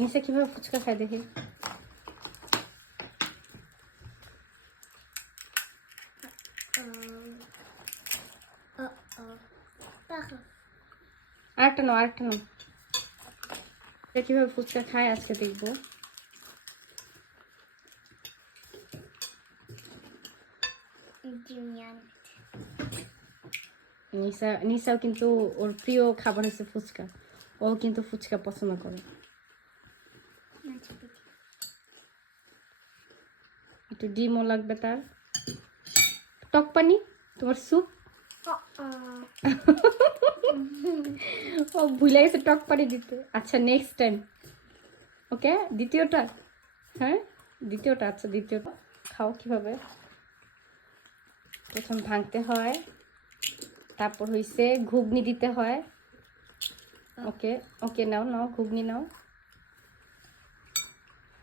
নিচে কিভাবে ফুচকা খায় দেখি। আরেকটা নাও, আরেকটা নাও। কিভাবে ফুচকা খায় আজকে দেখবো। নিসাও কিন্তু ওর প্রিয় খাবার হচ্ছে ফুচকা। ও কিন্তু ফুচকা পছন্দ করে। একটু ডিমও লাগবে তার। টক পানি, তোমার স্যুপ। ও ভুলে গেছে টক পানি দিতে। আচ্ছা নেক্সট টাইম। ওকে, দ্বিতীয়টা। হ্যাঁ দ্বিতীয়টা। আচ্ছা দ্বিতীয়টা খাও কিভাবে। প্রথম ভাঙতে হয়, তারপর হইছে ঘুগনি দিতে হয়। ওকে ওকে, নাও নাও ঘুগনি নাও।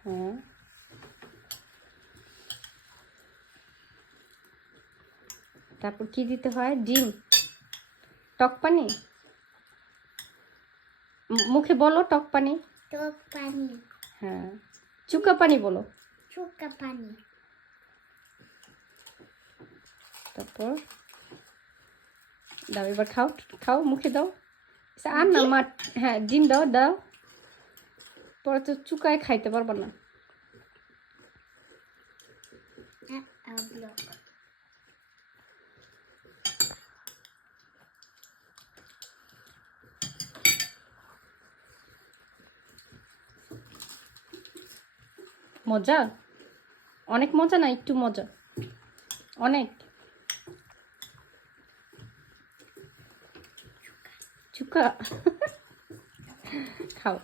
হ্যাঁ, তারপর কি দিতে হয়? ডিম, টক পানি। মুখে বলো টক পানি। টক পানি। হ্যাঁ, চুকা পানি বলো। চুকা পানি। তারপর দাও, এবার খাও খাও, মুখে দাও। আর না মা, হ্যাঁ ডিম দাও দাও। পরে তো চুকায় খাইতে পারবা না। মজা, অনেক মজা না একটু মজা? অনেক। চুকা খাও।